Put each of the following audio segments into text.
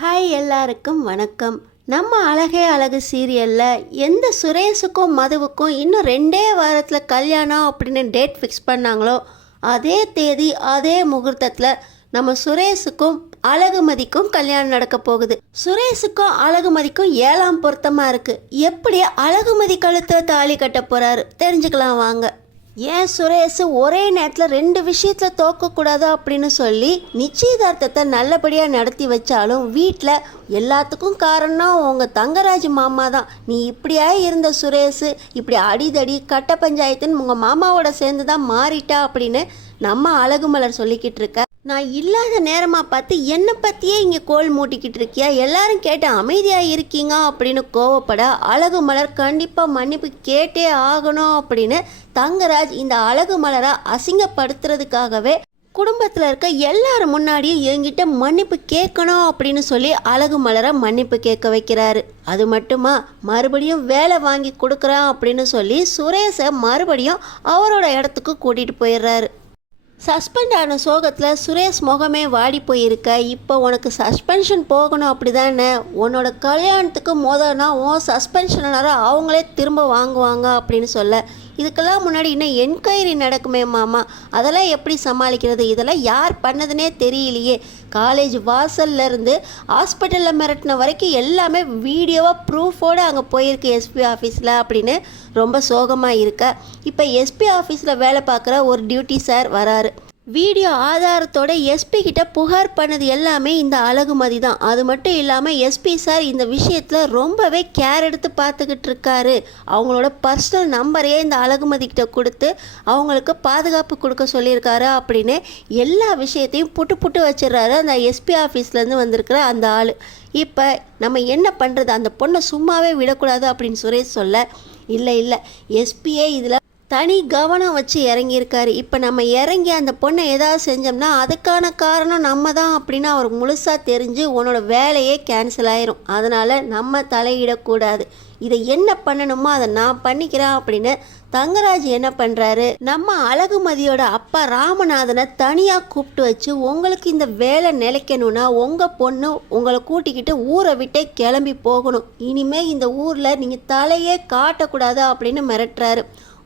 Hi எல்லாருக்கும் வணக்கம். நம்ம அழகே அழகு சீரியலில் எந்த சுரேஷுக்கும் மதுவுக்கும் இன்னும் 2 வாரத்தில் கல்யாணம் அப்படின்னு டேட் ஃபிக்ஸ் பண்ணாங்களோ அதே தேதி அதே முகூர்த்தத்தில் நம்ம சுரேஷுக்கும் அழகுமதிக்கும் கல்யாணம் நடக்க போகுது. சுரேஷுக்கும் அழகுமதிக்கும் 7ஆம் பொருத்தமாக இருக்குது. எப்படி அழகுமதி கழுத்தில் தாலி கட்ட போகிறாரு தெரிஞ்சுக்கலாம் வாங்க. ஏன் சுரேஷ் ஒரே நேரத்தில் 2 விஷயத்தில் தோக்கக்கூடாது அப்படின்னு சொல்லி நிச்சயதார்த்தத்தை நல்லபடியாக நடத்தி வச்சாலும் வீட்டில் எல்லாத்துக்கும் காரணம் உங்கள் தங்கராஜ் மாமா தான். நீ இப்படியா இருந்த சுரேஷ் இப்படி அடிதடி கட்ட பஞ்சாயத்துன்னு உங்கள் மாமாவோட சேர்ந்து தான் மாறிட்டா அப்படின்னு நம்ம அழகுமலர் சொல்லிக்கிட்டு இருக்க. நான் இல்லாத நேரமாக பார்த்து என்னை பற்றியே இங்கே கோல் மூட்டிக்கிட்டு இருக்கியா, எல்லாரும் கேட்டு அமைதியாக இருக்கீங்க அப்படின்னு கோவப்பட அழகுமலர் கண்டிப்பாக மன்னிப்பு கேட்டே ஆகணும் அப்படின்னு தங்கராஜ் இந்த அழகுமலரை அசிங்கப்படுத்துறதுக்காகவே குடும்பத்தில் இருக்க எல்லாரும் முன்னாடியும் என்கிட்ட மன்னிப்பு கேட்கணும் அப்படின்னு சொல்லி அழகுமலரை மன்னிப்பு கேட்க வைக்கிறாரு. அது மட்டுமா மறுபடியும் வேலை வாங்கி கொடுக்குறான் அப்படின்னு சொல்லி சுரேஷை மறுபடியும் அவரோட இடத்துக்கு கூட்டிகிட்டு போயிடுறாரு. சஸ்பெண்ட் ஆன சோகத்தில் சுரேஷ் முகமே வாடி போயிருக்க. இப்போ உனக்கு சஸ்பென்ஷன் போகணும் அப்படி தானே, உன்னோட கல்யாணத்துக்கு முதல்னா உன் சஸ்பென்ஷனால அவங்களே திரும்ப வாங்குவாங்க அப்படின்னு சொல்ல, இதுக்கெல்லாம் முன்னாடி இன்னும் என்கொயரி நடக்குமே மாமா, அதெல்லாம் எப்படி சமாளிக்கிறது, இதெல்லாம் யார் பண்ணதுன்னே தெரியலையே, காலேஜ் வாசல்லேருந்து ஹாஸ்பிட்டலில் மிரட்டின வரைக்கும் எல்லாமே வீடியோவாக ப்ரூஃபோடு அங்கே போயிருக்கு எஸ்பி ஆஃபீஸில் அப்படின்னு ரொம்ப சோகமாக இருக்க. இப்போ எஸ்பி ஆஃபீஸில் வேலை பார்க்குற ஒரு டியூட்டி சார் வராரு. வீடியோ ஆதாரத்தோட எஸ்பி கிட்ட புகார் பண்ணது எல்லாமே இந்த அழகுமதி தான். அது மட்டும் இல்லாமல் எஸ்பி சார் இந்த விஷயத்தில் ரொம்பவே கேர் எடுத்து பார்த்துக்கிட்டு இருக்காரு. அவங்களோட பர்சனல் நம்பரையே இந்த அழகுமதி கிட்ட கொடுத்து அவங்களுக்கு பாதுகாப்பு கொடுக்க சொல்லியிருக்காரு அப்படின்னு எல்லா விஷயத்தையும் புட்டு வச்சிடறாரு அந்த எஸ்பி ஆஃபீஸ்லேருந்து வந்திருக்கிற அந்த ஆள். இப்போ நம்ம என்ன பண்ணுறது, அந்த பொண்ணை சும்மாவே விடக்கூடாது அப்படின்னு சுரேஷ் சொல்ல, இல்லை எஸ்பியே இதில் தனி கவனம் வச்சு இறங்கியிருக்காரு. இப்போ நம்ம இறங்கி அந்த பொண்ணை ஏதாவது செஞ்சோம்னா அதுக்கான காரணம் நம்ம தான் அப்படின்னு அவர் முழுசாக தெரிஞ்சு உன்னோட வேலையே கேன்சல் ஆயிரும். அதனால் நம்ம தலையிடக்கூடாது, இதை என்ன பண்ணணுமோ அதை நான் பண்ணிக்கிறேன் அப்படின்னு தங்கராஜ் என்ன பண்ணுறாரு, நம்ம அழகுமதியோட அப்பா ராமநாதனை தனியாக கூப்பிட்டு வச்சு, உங்களுக்கு இந்த வேலை நிலைக்கணும்னா உங்கள் பொண்ணு உங்களை கூட்டிக்கிட்டு ஊரை விட்டே கிளம்பி போகணும், இனிமேல் இந்த ஊரில் நீங்கள் தலையே காட்டக்கூடாது அப்படின்னு மிரட்டுறாரு.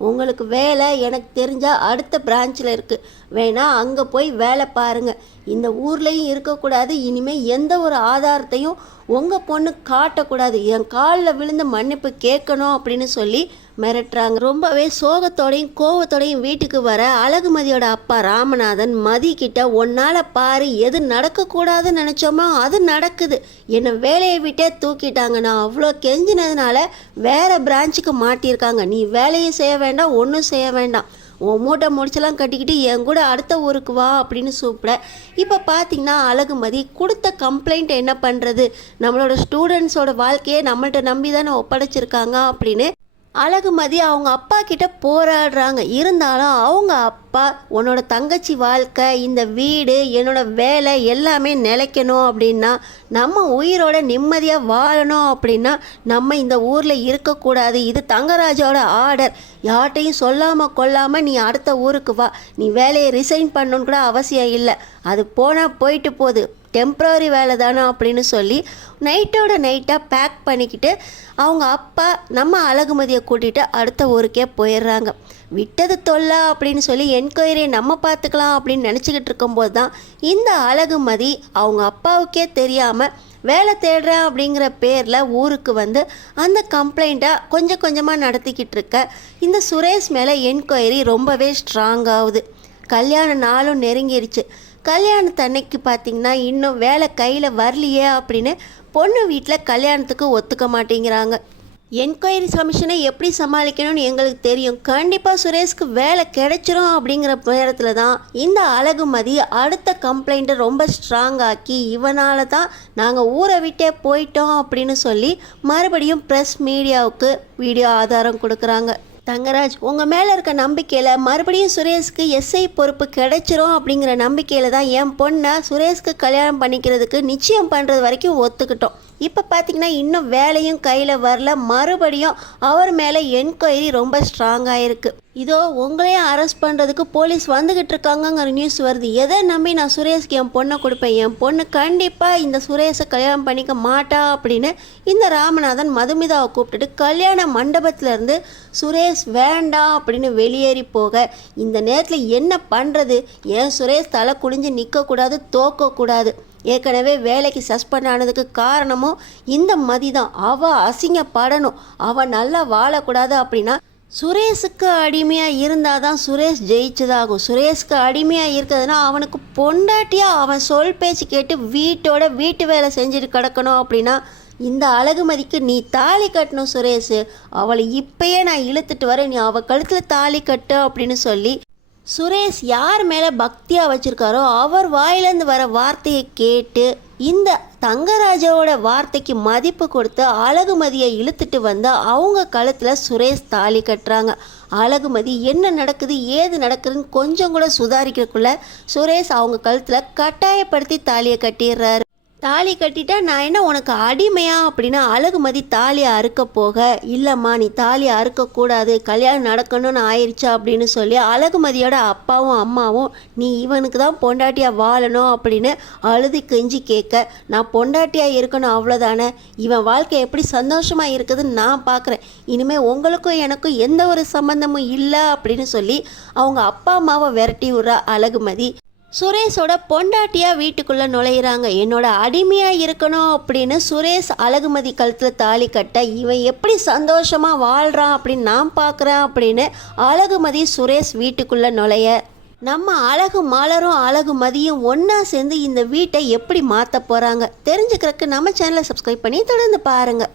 உங்களுக்கு வேலை எனக்கு தெரிஞ்சால் அடுத்த பிரான்ச்சில் இருக்குது, வேணால் அங்கே போய் வேலை பாருங்கள், இந்த ஊர்லேயும் இருக்கக்கூடாது, இனிமேல் எந்த ஒரு ஆதாரத்தையும் உங்கள் பொண்ணு காட்டக்கூடாது, என் காலில் விழுந்து மன்னிப்பு கேட்கணும் அப்படின்னு சொல்லி மிரட்டுறாங்க. ரொம்பவே சோகத்தோடையும் கோவத்தோடையும் வீட்டுக்கு வர அழகுமதியோட அப்பா ராமநாதன் மதிக்கிட்ட, ஒன்னால் பாரு எது நடக்கக்கூடாதுன்னு நினச்சோமோ அது நடக்குது, என்னை வேலையை விட்டே தூக்கிட்டாங்க, நான் அவ்வளோ கெஞ்சினதுனால வேறு பிரான்ச்சுக்கு மாட்டியிருக்காங்க, நீ வேலையை செய்ய வேண்டாம் ஒன்றும் செய்ய வேண்டாம், உன் மூட்டை முடிச்செல்லாம் கட்டிக்கிட்டு என் கூட அடுத்த ஊருக்கு வா அப்படின்னு கூப்பிட. இப்போ பார்த்தீங்கன்னா அழகுமதி கொடுத்த கம்ப்ளைண்ட் என்ன பண்ணுறது, நம்மளோட ஸ்டூடெண்ட்ஸோட வாழ்க்கையை நம்மள்கிட்ட நம்பி தானே ஒப்படைச்சிருக்காங்க அப்படின்னு அழகுமதி அவங்க அப்பா கிட்ட போராடுறாங்க. இருந்தாலும் அவங்க அப்பா, உன்னோட தங்கச்சி வாழ்க்கை, இந்த வீடு, என்னோட வேலை எல்லாமே நிலைக்கணும் அப்படின்னா, நம்ம உயிரோட நிம்மதியாக வாழணும் அப்படின்னா நம்ம இந்த ஊரில் இருக்கக்கூடாது, இது தங்கராஜோட ஆர்டர், யார்கிட்டையும் சொல்லாமல் கொள்ளாமல் நீ அடுத்த ஊருக்கு வா, நீ வேலையை ரிசைன் பண்ணணுன்னு கூட அவசியம் இல்லை, அது போனால் போயிட்டு போகுது, டெம்ப்ரவரி வேலை தானே அப்படின்னு சொல்லி நைட்டோட நைட்டாக பேக் பண்ணிக்கிட்டு அவங்க அப்பா நம்ம அழகுமதியை கூட்டிகிட்டு அடுத்த ஊருக்கே போயிடுறாங்க. விட்டது தொல்லை அப்படின்னு சொல்லி என்கொயரியை நம்ம பார்த்துக்கலாம் அப்படின்னு நினச்சிக்கிட்டு இருக்கும்போது தான் இந்த அழகுமதி அவங்க அப்பாவுக்கே தெரியாமல் வேலை தேடுறேன் அப்படிங்கிற பேரில் ஊருக்கு வந்து அந்த கம்ப்ளைண்ட்டை கொஞ்சம் கொஞ்சமாக நடத்திக்கிட்டு இருக்க. இந்த சுரேஷ் மேலே என்கொயரி ரொம்பவே ஸ்ட்ராங் ஆகுது. கல்யாண நாளும் நெருங்கிடுச்சு. கல்யாணத்தன்னைக்கு பார்த்திங்கன்னா இன்னும் வேலை கையில் வரலையே அப்படின்னு பொண்ணு வீட்டில் கல்யாணத்துக்கு ஒத்துக்க மாட்டேங்கிறாங்க. என்கொயரி கமிஷனை எப்படி சமாளிக்கணும்னு எங்களுக்கு தெரியும், கண்டிப்பாக சுரேஷ்க்கு வேலை கிடைச்சிரும் அப்படிங்கிற நேரத்தில் தான் இந்த அழகுமதி அடுத்த கம்ப்ளைண்ட்டை ரொம்ப ஸ்ட்ராங் ஆக்கி, இவனால தான் நாங்கள் ஊரை விட்டே போயிட்டோம் அப்படின்னு சொல்லி மறுபடியும் ப்ரெஸ் மீடியாவுக்கு வீடியோ ஆதாரம் கொடுக்குறாங்க. தங்கராஜ், உங்கள் மேலே இருக்க நம்பிக்கையில் மறுபடியும் சுரேஷ்க்கு எஸ்ஐ பொறுப்பு கிடைச்சிரும் அப்படிங்கிற நம்பிக்கையில் தான் என் பொண்ணை சுரேஷ்க்கு கல்யாணம் பண்ணிக்கிறதுக்கு நிச்சயம் பண்ணுறது வரைக்கும் ஒத்துக்கிட்டோம். இப்போ பார்த்திங்கன்னா இன்னும் வேலையும் கையில் வரல, மறுபடியும் அவர் மேலே என்கொயரி ரொம்ப ஸ்ட்ராங்காக இருக்குது. இதோ உங்களையும் அரெஸ்ட் பண்ணுறதுக்கு போலீஸ் வந்துக்கிட்டு இருக்காங்கங்கிற நியூஸ் வருது. எதை நம்பி நான் சுரேஷ்க்கு என் பொண்ணை கொடுப்பேன்? என் பொண்ணு கண்டிப்பாக இந்த சுரேஷை கல்யாணம் பண்ணிக்க மாட்டா அப்படின்னு இந்த ராமநாதன் மதுமிதாவை கூப்பிட்டுட்டு கல்யாண மண்டபத்திலேருந்து சுரேஷ் வேண்டாம் அப்படின்னு வெளியேறி போக, இந்த நேரத்தில் என்ன பண்ணுறது? ஏன் சுரேஷ் தலை குனிஞ்சு நிற்கக்கூடாது, தோக்கக்கூடாது. ஏற்கனவே வேலைக்கு சஸ்பெண்ட் ஆனதுக்கு காரணமும் இந்த மதி தான். அவள் அசிங்கப்படணும், அவள் நல்லா வாழக்கூடாது. அப்படின்னா சுரேஷுக்கு அடிமையாக இருந்தால் தான் சுரேஷ் ஜெயிச்சதாகும். சுரேஷ்க்கு அடிமையாக இருக்கிறதுனா அவனுக்கு பொண்டாட்டியாக அவன் சொல் பேச்சு கேட்டு வீட்டு வேலை செஞ்சுட்டு கிடக்கணும். அப்படின்னா இந்த அழகுமதிக்கு நீ தாலி கட்டணும் சுரேஷ். அவளை இப்பயே நான் இழுத்துட்டு வரேன், நீ அவள் கழுத்தில் தாலி கட்டு அப்படின்னு சொல்லி சுரேஷ் யார் மேலே பக்தியாக வச்சுருக்காரோ அவர் வாயிலேருந்து வர வார்த்தையை கேட்டு இந்த தங்கராஜாவோட வார்த்தைக்கு மதிப்பு கொடுத்து அழகுமதியை இழுத்துட்டு வந்து அவங்க கழுத்தில் சுரேஷ் தாலி கட்டுறாங்க. அழகுமதி என்ன நடக்குது ஏது நடக்குதுன்னு கொஞ்சம் கூட சுதாரிக்கிறதுக்குள்ள சுரேஷ் அவங்க கழுத்தில் கட்டாயப்படுத்தி தாலியை கட்டிடுறாரு. தாலி கட்டிட்டா நான் என்ன உனக்கு அடிமையா அப்படின்னு அழகுமதி தாலியை அறுக்க போக, இல்லைம்மா நீ தாலியை அறுக்கக்கூடாது, கல்யாணம் நடக்கணும்னு ஆயிடுச்சா அப்படின்னு சொல்லி அழகுமதியோட அப்பாவும் அம்மாவும் நீ இவனுக்கு தான் பொண்டாட்டியாக வாழணும் அப்படின்னு அழுது கெஞ்சி கேட்க, நான் பொண்டாட்டியாக இருக்கணும் அவ்வளோதானே, இவன் வாழ்க்கை எப்படி சந்தோஷமாக இருக்குதுன்னு நான் பார்க்குறேன், இனிமேல் உங்களுக்கும் எனக்கும் எந்த ஒரு சம்மந்தமும் இல்லை அப்படின்னு சொல்லி அவங்க அப்பா அம்மாவை விரட்டி விட்றா அழகுமதி. சுரேஷோட பொண்டாட்டியாக வீட்டுக்குள்ளே நுழையிறாங்க. என்னோட அடிமையாக இருக்கணும் அப்படின்னு சுரேஷ் அழகுமதி கழுத்தில் தாலி கட்ட, இவன் எப்படி சந்தோஷமாக வாழ்கிறான் அப்படின்னு நான் பார்க்குறேன் அப்படின்னு அழகுமதி சுரேஷ் வீட்டுக்குள்ளே நுழைய, நம்ம அழகு மலரும் அழகுமதியும் ஒன்றா சேர்ந்து இந்த வீட்டை எப்படி மாற்ற போகிறாங்க தெரிஞ்சுக்கிறதுக்கு நம்ம சேனலை சப்ஸ்கிரைப் பண்ணி தொடர்ந்து பாருங்கள்.